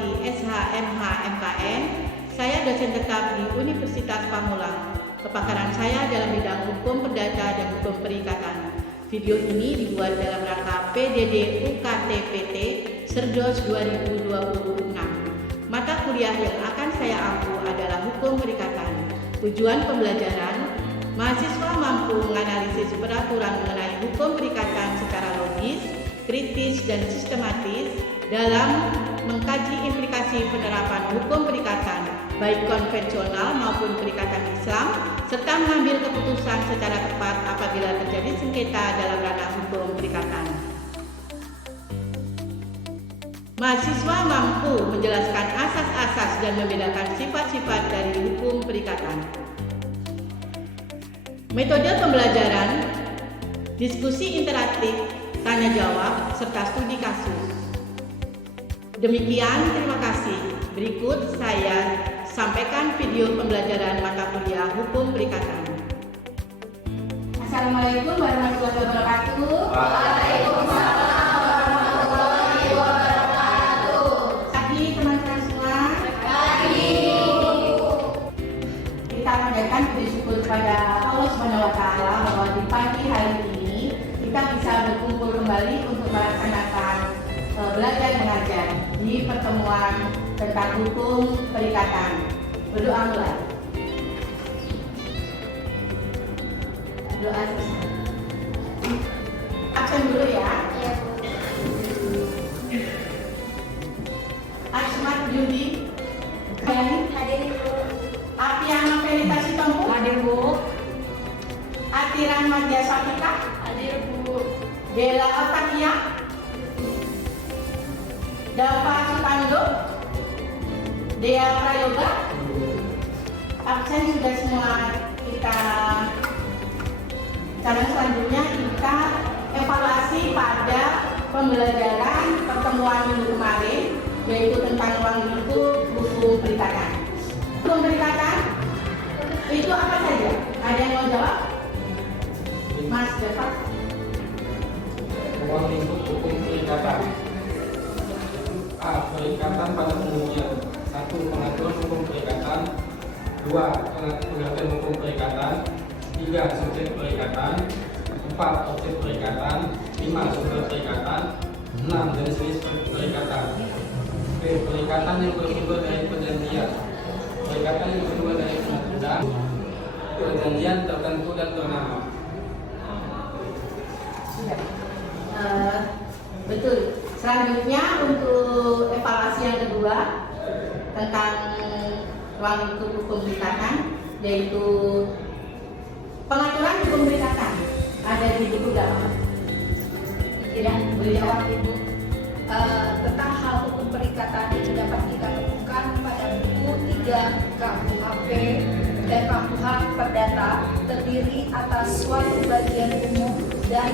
Evaluasi SHMH MKN, saya dosen tetap di Universitas Pamulang. Kepakaran saya dalam bidang hukum perdata dan hukum perikatan. Video ini dibuat dalam rangka PDD UKT-PT Serdos 2026. Mata kuliah yang akan saya ampu adalah hukum perikatan. Tujuan pembelajaran, mahasiswa mampu menganalisis peraturan mengenai hukum perikatan secara logis, kritis, dan sistematis dalam mengkaji implikasi penerapan hukum perikatan, baik konvensional maupun perikatan Islam, serta mengambil keputusan secara tepat apabila terjadi sengketa dalam ranah hukum perikatan. Mahasiswa mampu menjelaskan asas-asas dan membedakan sifat-sifat dari hukum perikatan. Metode pembelajaran, diskusi interaktif, tanya jawab, serta studi kasus. Demikian, terima kasih. Berikut saya sampaikan video pembelajaran mata kuliah hukum perikatan. Assalamualaikum warahmatullahi wabarakatuh. Waalaikumsalam warahmatullahi wabarakatuh. Pagi teman-teman semua. Pagi. Kita panjatkan puji syukur kepada Allah SWT bahwa di pagi hari ini kita bisa berkumpul kembali untuk melaksanakan belajar mengajar di pertemuan tentang hukum perikatan. Berdoa mulai. Doa selesai. Absen dulu ya. Asmat Yudi Kayani Hadir Bu. Apiana Felita Sitompu Hadir Bu. Atiran Madya Safika Hadir Bu. Bella Otakia Dava Supando Dea Prayoga. Absen sudah semua kita. Sekarang selanjutnya kita evaluasi pada pembelajaran pertemuan minggu kemarin, yaitu tentang ruang lingkup hukum perikatan. Hukum perikatan itu apa saja? Ada yang mau jawab? Mas Deva. Ruang lingkup hukum perikatan. A. Perikatan pada umumnya. 1. Pengaturan hukum perikatan. 2. Pengertian hukum perikatan. 3. Subjek perikatan. 4. Objek perikatan. 5. Sumber perikatan. 6. Jenis-jenis perikatan. B. Perikatan yang bersumber dari perjanjian. Perikatan yang bersumber dari undang-undang, perjanjian tertentu dan bernama. Betul. Selanjutnya untuk evaluasi yang kedua tentang ruang lingkup hukum perikatan, yaitu pengaturan hukum perikatan. Ada di buku dalam. Tidak berjawab Ibu. Tentang hal hukum perikatan ini dapat kita temukan pada buku 3 KUHP dan KUH Perdata, terdiri atas suatu bagian umum, dan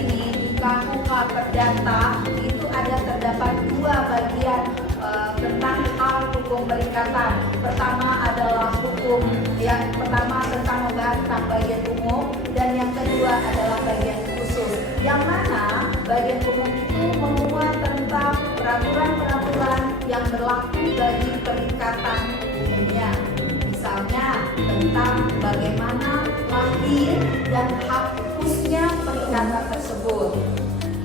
ini di KUH Perdata itu terdapat 2 bagian tentang hal hukum perikatan. Pertama adalah hukum yang pertama tentang membahas tentang bagian umum, dan yang kedua adalah bagian khusus, yang mana bagian umum itu memuat tentang peraturan-peraturan yang berlaku bagi perikatan umumnya. Misalnya tentang bagaimana lahir dan hak khususnya perikatan tersebut.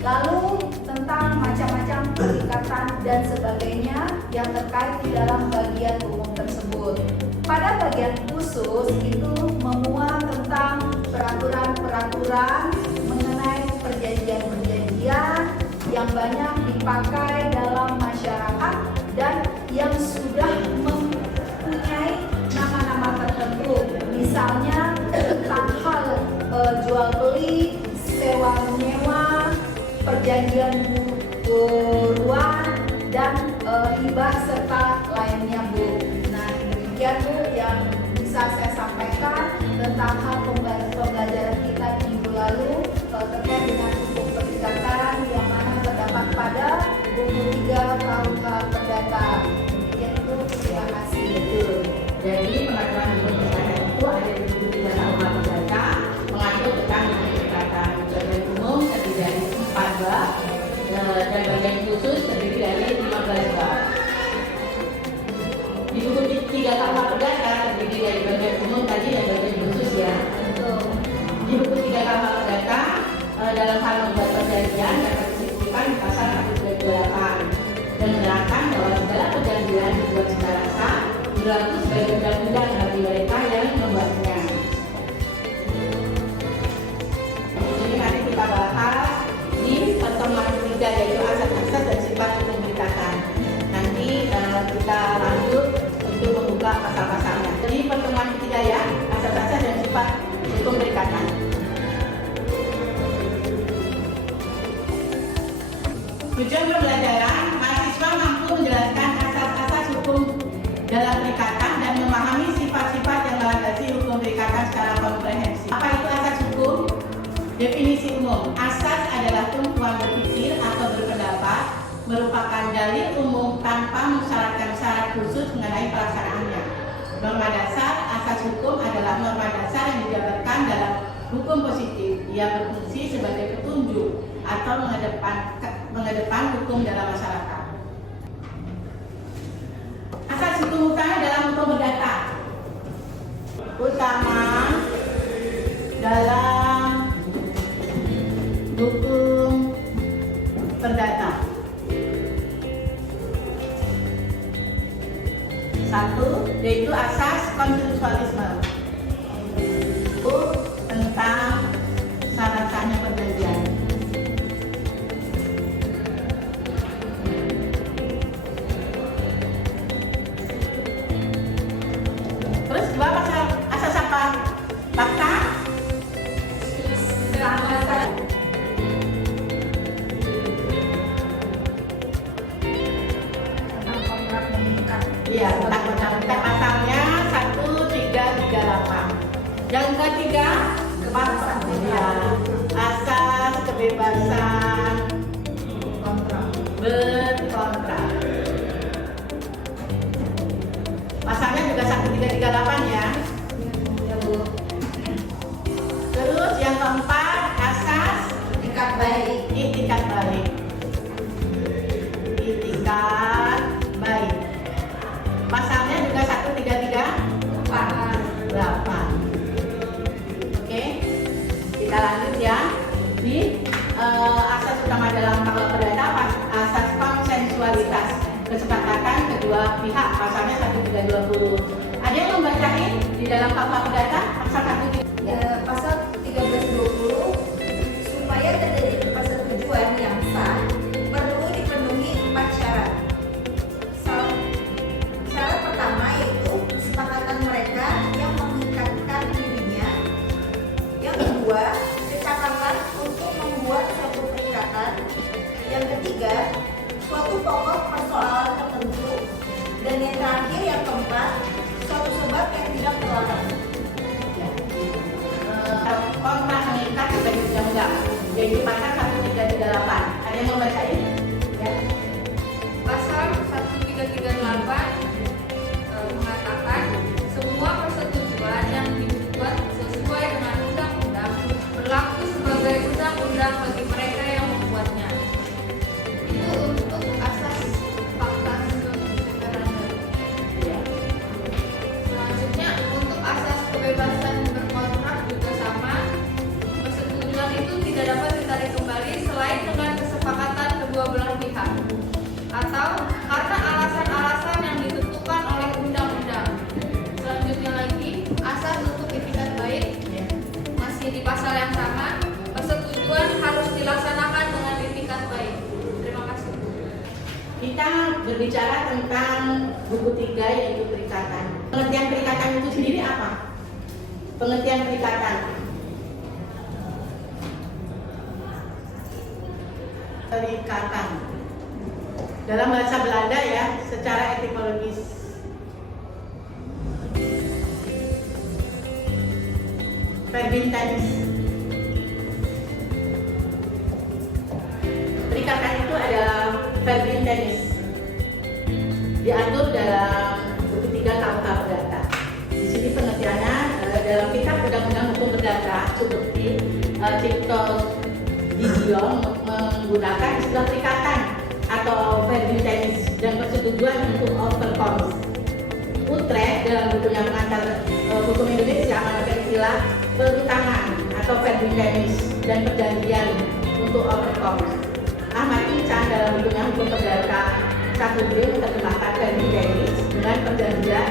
Lalu tentang macam-macam perikatan dan sebagainya yang terkait di dalam bagian umum tersebut. Pada bagian khusus itu memuat tentang peraturan-peraturan mengenai perjanjian-perjanjian yang banyak dipakai dalam masyarakat dan yang sudah mempunyai nama-nama tertentu. Misalnya tentang hal jual beli, sewa menyewa, perjanjian buruan, dan hibah serta lainnya Bu. Nah demikian Bu yang bisa saya sampaikan tentang hal pembelajaran kita di minggu lalu terkait dengan hukum perikatan yang mana terdapat pada buku kita lanjut untuk membuka pasal-pasalnya. Jadi pertemuan ketiga ya, asas-asas dan sifat hukum perikatan. Tujuan pembelajaran, mahasiswa mampu menjelaskan asas-asas hukum dalam perikatan dan memahami sifat-sifat yang melandasi hukum perikatan secara komprehensif. Apa itu asas hukum? Definisi umum. Asas adalah tumpuan berpikir atau berpendapat, merupakan dalil umum tanpa mensyaratkan syarat khusus mengenai pelaksanaannya. Norma dasar, asas hukum adalah norma dasar yang dijabarkan dalam hukum positif. Ia berfungsi sebagai petunjuk atau mengedepan hukum dalam masyarakat. Asas hukum utama dalam hukum perdata. Utama dalam hukum perdata. Satu, yaitu asas konsensualisme. Itu tentang syarat sahnya perjanjian. Terus dua asas apa? Fakta Keselamatan. Tentang kontrak mengikat. iya, tentang kontrak pasalnya 1338. Yang ketiga, Kebebasan. ya, asas kebebasan Kontrak. berkontrak. Pasalnya juga 1338 ya. Ya, Bu. Terus yang keempat, asas Etikat baik. itikat baik. Itikat baik. Pasalnya juga 1338. Oke, kita lanjut ya. Di asas utama dalam fakta perdata, asas konsensualitas, kesepakatan kedua pihak, pasalnya 1320. Ada yang membacain di dalam fakta perdata pasal 13? Pasal 1320, supaya terjadi persetujuan yang sah perlu dipenuhi 4 syarat. Syarat pertama yaitu kesepakatan mereka yang mengikatkan dirinya. Yang kedua, kesepakatan untuk membuat suatu perikatan. Yang ketiga, suatu pokok persoalan tertentu. Dan yang terakhir, yang keempat, suatu sebab yang tidak terlarang. Kontrak mengikat sebagai undang-undang, yaitu pasal 1338. Ada yang mau bacain? Ya. Pasal 1338 mengatakan semua persetujuan yang dibuat sesuai dengan undang-undang berlaku sebagai undang-undang bagi mereka yang membuatnya. Itu untuk asas fakta negara. Ya. Selanjutnya untuk asas kebebasan berkontrak juga sama. Persetujuan itu tidak dapat ditarik kembali selain dengan kesepakatan kedua belah pihak atau karena alasan-alasan yang ditentukan oleh undang-undang. Selanjutnya lagi, asas untuk itikat baik masih di pasal yang sama. Persetujuan harus dilaksanakan dengan itikat baik. Terima kasih. Kita berbicara tentang buku 3 yaitu perikatan. Pengertian perikatan itu sendiri apa? Pengertian perikatan. Perikatan. Dalam bahasa Belanda ya, secara etimologis. Verbintenis. Perikatan itu adalah verbintenis. Diatur dalam buku 3 KUH Perdata. Di sini pengertiannya dalam kitab Undang-Undang Hukum Perdata seperti Cipto Didion menggunakan istilah perikatan atau verbintenis dan persetujuan untuk overcomes. Utrecht dalam bukunya pengantar hukum Indonesia menggunakan istilah perutangan atau verbintenis dan perjanjian untuk overcomes. Ahmad Incan dalam bukunya Hukum Perdata 1B menerjemahkan verbintenis dengan perjanjian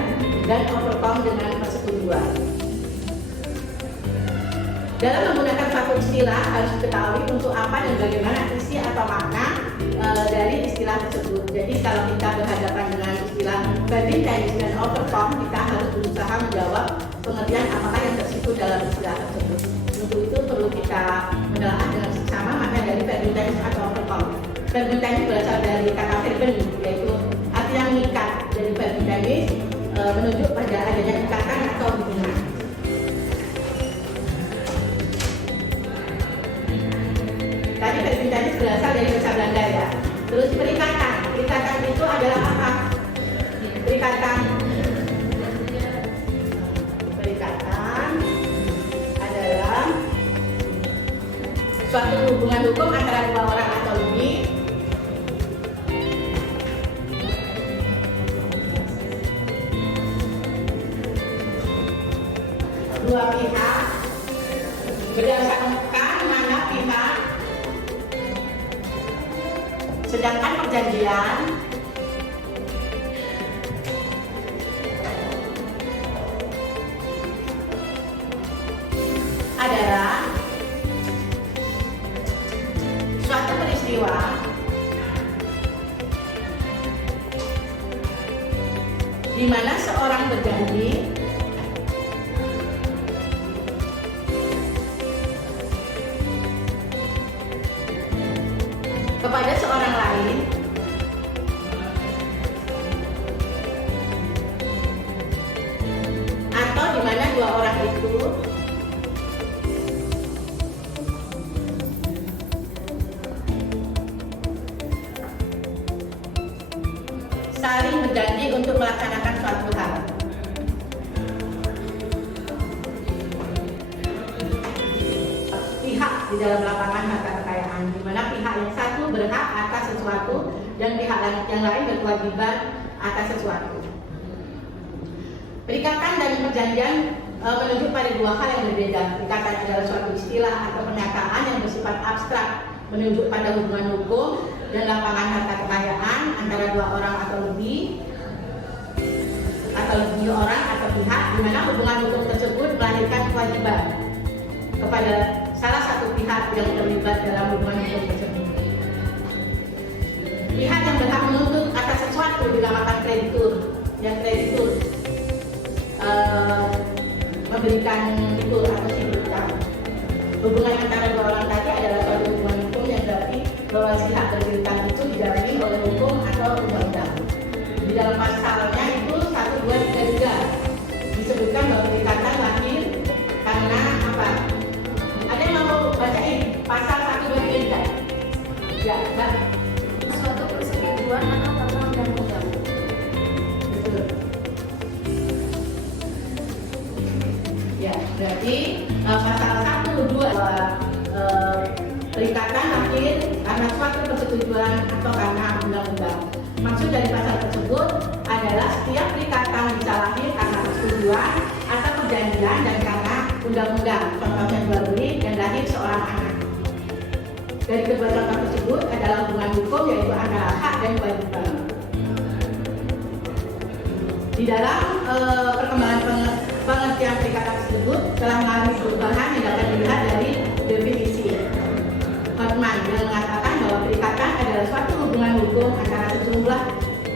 dan overcome dengan persetujuan. Dalam menggunakan satu istilah harus diketahui untuk apa dan bagaimana isi atau makna dari istilah tersebut. Jadi kalau kita berhadapan dengan istilah verbintenis dan overcome, kita harus berusaha menjawab pengertian apakah yang tersebut dalam istilah tersebut. Untuk itu perlu kita menelaah dengan seksama makna dari verbintenis atau overcome. Verbintenis berasal dari kata verben, yaitu arti yang mengikat. Jadi verbintenis menunjuk pada adanya ikatan atau hubungan. Tadi verbintenis berasal dari bahasa Belanda ya. Terus perikatan. Perikatan itu adalah apa? Perikatan adalah suatu hubungan hukum antara dua orang atau lebih dua pihak berdasarkan mana pihak, sedangkan perjanjian adalah suatu peristiwa di mana seorang berjanji kepada seorang lain atau di mana dua orang itu saling berjanji untuk melaksanakan suatu hal. Pihak di dalam lapangan harta kekayaan, di mana pihak yang satu berhak atas sesuatu dan pihak yang lain berkewajiban atas sesuatu. Perikatan dan perjanjian menunjuk pada dua hal yang berbeda. Perikatan adalah suatu istilah atau pernyataan yang bersifat abstrak, menunjuk pada hubungan hukum dan lapangan harta kekayaan antara dua orang atau lebih orang atau pihak, di mana hubungan hukum tersebut melahirkan kewajiban kepada salah satu pihak yang terlibat dalam hubungan hukum tersebut. Pihak yang berhak menuntut atas sesuatu dinamakan kreditur. Yang kreditur memberikan itu atau si piutang. Hubungan antara dua orang tadi adalah suatu hubungan hukum yang berarti bahwa si hak berpiutang itu dijalani oleh hukum atau undang-undang. Di dalam pasalnya itu 1, 2, 3 juga disebutkan bahwa perikatan lahir karena apa? Ada yang mau bacain pasal 1, 2, 3? Ya, Mbak. Suatu persetujuan atau karena undang-undang. Betul. Ya, berarti pasal 1, 2 perikatan lahir karena suatu persetujuan atau karena undang-undang. Maksud dari pasal tersebut adalah setiap perikatan bisa lahir karena persetujuan atau perjanjian dan karena undang-undang. Contohnya jual beli dan lahir seorang anak. Dari kedua contoh tersebut adalah hubungan hukum yaitu antara hak dan kewajiban. Di dalam perkembangan pengertian perikatan tersebut telah mengalami perubahan yang dapat dilihat dari definisi Hartman yang mengatakan bahwa perikatan adalah suatu hubungan hukum antara sejumlah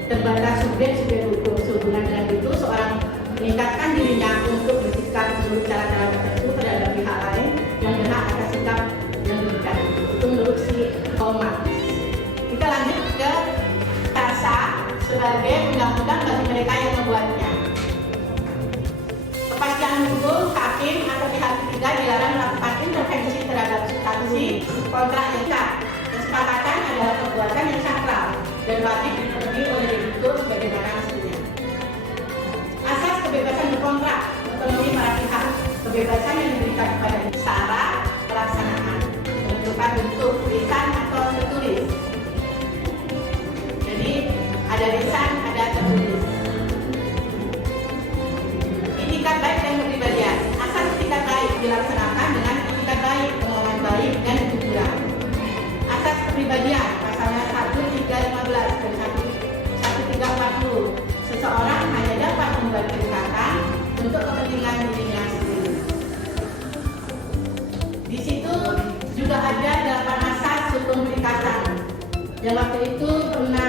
terbatas subjek-subjek hukum. Sehubungan dengan itu, seorang meningkatkan dirinya untuk bersikap menurut cara-cara tertentu terhadap pihak lain yang berhak atas sikap yang diberikan itu. Itu menurut si Holman. Kita lanjut ke TASA sebagai undang-undang bagi mereka yang membuatnya. Kepastian hukum, hakim atau pihak ketiga dilarang melakukan intervensi terhadap substansi kontrak yang sah. Kesepakatan adalah perbuatan yang sakral dan wajib dipenuhi oleh debitur sebagaimana mestinya. Asas kebebasan berkontrak, otonomi para pihak, kebebasan yang diberikan kepada syarat pelaksanaan, menentukan bentuk lisan atau tertulis. Jadi ada lisan, ada tertulis. Itikat baik dan kepribadian. Asas itikat baik dilaksanakan dengan itikat baik, omongan baik dan kejujuran. Asas kepribadian pasalnya 1.315 dan 1.340. Seseorang hanya dapat membuat perikatan untuk kepentingan dirinya sendiri. Di situ juga ada 8 asas hukum perikatan yang waktu itu pernah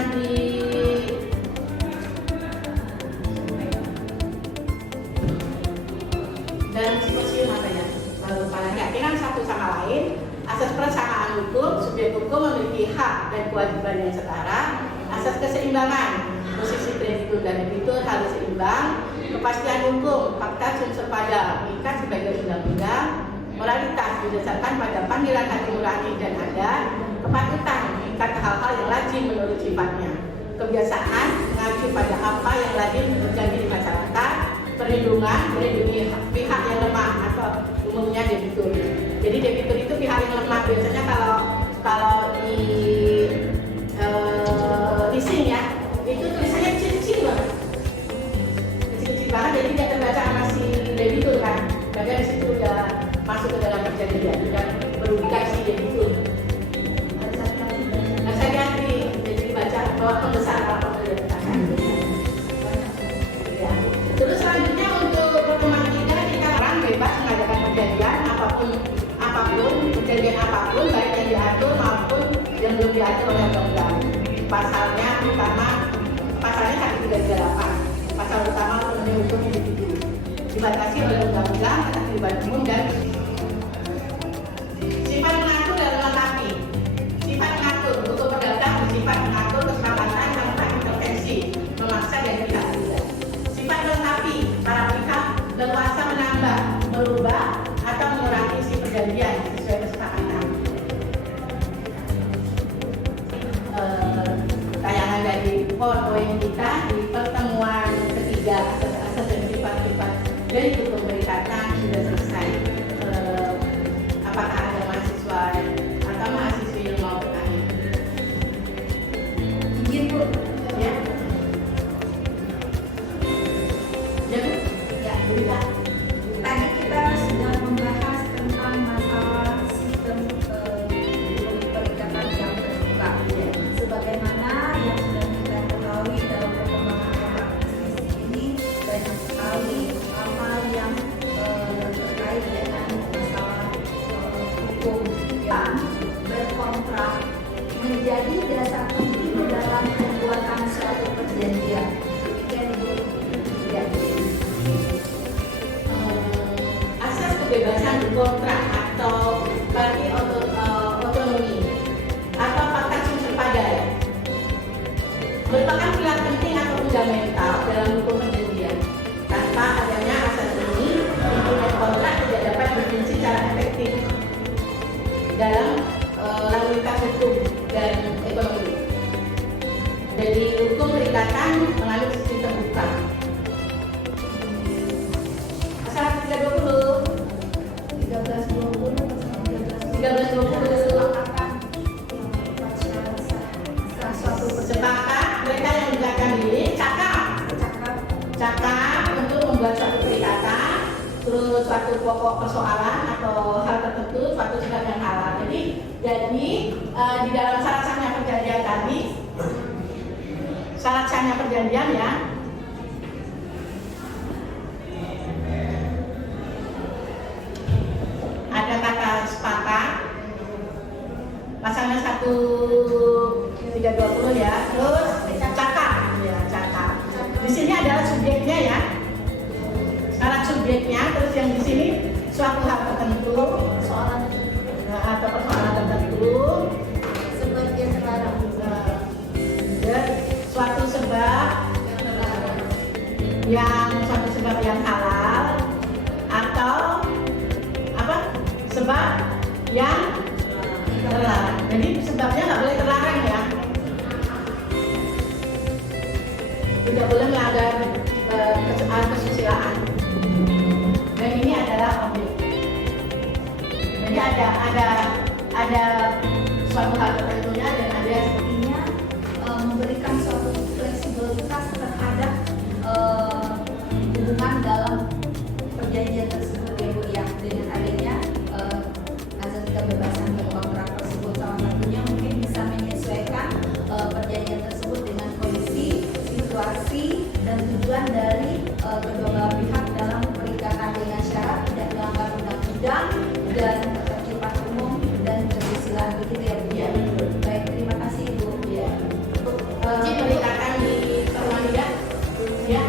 Asas persamaan hukum, subjek hukum memiliki hak dan kewajiban yang setara. Asas keseimbangan, posisi kreditur dan debitur harus seimbang. Kepastian hukum, fakta sum sepada, mengikat sebagai undang-undang. Moralitas didasarkan pada panggilan hati nurani dan adat. Kepatutan mengikat hal-hal yang lazim menurut sifatnya. Kebiasaan mengacu pada apa yang lazim terjadi di masyarakat. Perlindungan melindungi pihak yang lemah atau umumnya debitur. Jadi debitur itu pihak yang lemah. Biasanya kalau di leasing ya, itu tulisannya kecil-kecil banget. Kecil-kecil banget, jadi tidak terbaca sama si debitur kan. Padahal di situ udah masuk ke dalam perjanjian, udah merugikan si debitur. Harus hati-hati, jadi dibaca bahwa pembesaran apa ya. Terus selanjutnya untuk pertemuan kita, jika orang bebas mengadakan perjanjian perjanjian apapun, baik yang diatur maupun yang belum diatur oleh undang-undang. Pasalnya 138, pasal utama pemenuhi hukum individu, dibatasi oleh undang-undang, ketertiban umum dan sifat mengatur dan melengkapi. Sifat mengatur, hukum perdata bersifat mengatur keselamatan tanpa intervensi, memaksa dan tidak adil. Sifat melengkapi, para pihak leluasa menambah, merubah atau mengurangi isi perjanjian sesuai kesepakatan. Tayangan dari PowerPoint kita di pertemuan ketiga asas dan sifat-sifat dari hukum perikatan sudah selesai. Apakah ada mahasiswa atau mahasiswi yang mau bertanya? Izin Bu. Ya, ya Bu. Ya, Berita. Tadi kita sudah membahas tentang masalah sistem perikatan yang terbuka. Sebagaimana yang sudah kita ketahui dalam perkembangan orang bisnis ini, banyak sekali hal-hal yang terkait dengan masalah hukum yang berkontrak menjadi dasar penting dalam pembuatan suatu perjanjian. Demikian Ibu. Ya. Asas kebebasan berkontrak atau party otonomi atau fakta sum sepada merupakan pilar penting atau fundamental dalam hukum perjanjian. Tanpa adanya asas ini, instrumen kontrak tidak dapat berfungsi secara efektif dalam lalu lintas hukum dan ekonomi. Jadi hukum perikatan menganut sistem terbuka. Asal 320 sepakat mereka yang menegakkan diri cakap untuk membuat suatu perikatan, terus suatu pokok persoalan atau hal tertentu, suatu sebab yang halal. Jadi di dalam syarat-syaratnya perjanjian tadi, syarat-syaratnya perjanjian ya, ada kata sepakat, pasalnya 1.320 ya, terus cakap, ya cakap. Di sini adalah subjeknya ya, syarat subjeknya, terus yang di sini suatu hal tertentu, atau persoalan tertentu, Sebagian terlarang. dan suatu sebab yang halal atau apa? Sebab yang terlarang. Jadi sebabnya nggak boleh terlarang ya. Tidak boleh melanggar kesusilaan. Dan ini adalah objek. Jadi ada suatu hal tertentunya dan ada Artinya memberikan suatu fleksibilitas terhadap hubungan dalam perjanjian tersebut ya Bu ya, dengan adanya azas kebebasan berkontrak tersebut, salah satunya mungkin bisa menyesuaikan perjanjian tersebut dengan kondisi, situasi dan tujuan dari kedua belah pihak dalam perikatan dengan syarat tidak melanggar undang-undang dan ketertiban umum dan kesusilaan, begitu ya Bu ya. Baik, terima kasih Bu. ya. Izin perikatan di permandian ya.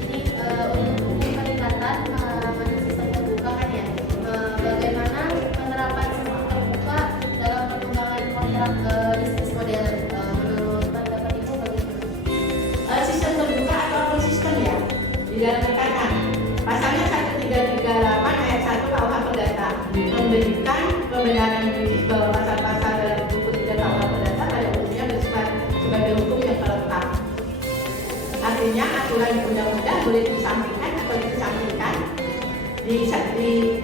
Jadi untuk hukum perikatan masih sistem terbuka kan ya. Bagaimana penerapan sistem terbuka di dalam ikatan. Pasalnya 138 ayat 1 KUH Perdata memberikan pembenaran juridis bahwa pasal-pasal dari buku 3 KUH Perdata pada umumnya bersifat sebagai hukum yang melekat. Artinya aturan di undang-undang boleh disampingkan atau dikesampingkan,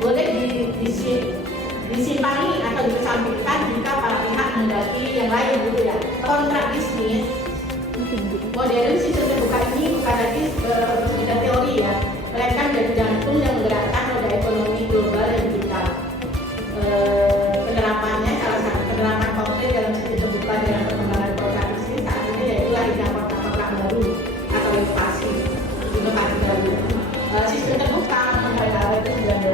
boleh disimpangi atau dikesampingkan jika para pihak mendaki yang lain gitu ya. Kontrak bisnis modern sistem terbuka ini bukan lagi sekedar teori ya, melainkan menjadi jantung yang menggerakkan roda ekonomi global dan digital. Penerapannya salah satu penerapan konkret dalam sistem terbuka dalam perkembangan kontrak bisnis saat ini yaitu lahirnya kontrak baru atau inovasi baru. Sistem terbuka pada awal ke-19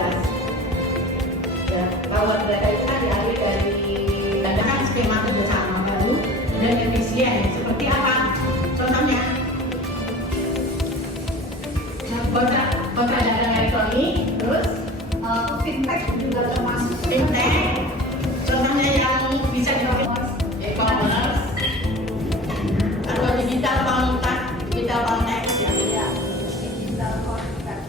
ya, bahwa data itu kan diambil dari berdasarkan skema kerjasama baru dan efisien. Seperti apa? Contohnya kontrak dagang elektronik, terus fintech juga termasuk. fintech, contohnya yang bisa dipakai e-commerce atau digital contract ya, Digital contract.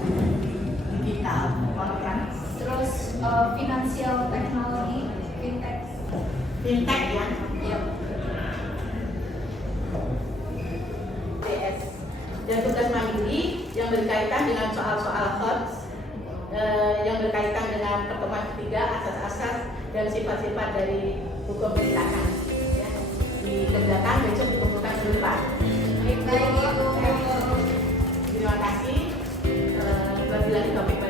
digital contract, Terus financial technology, fintech ya. Yep. DS dan tugas mandiri yang berkaitan dengan soal-soal HOTS yang berkaitan dengan pertemuan ketiga, asas-asas dan sifat-sifat dari hukum perikanan ya. Dikerjakan besok dikumpulkan dulu Pak. Baik, Ibu. Terima kasih. Wabillahi taufiq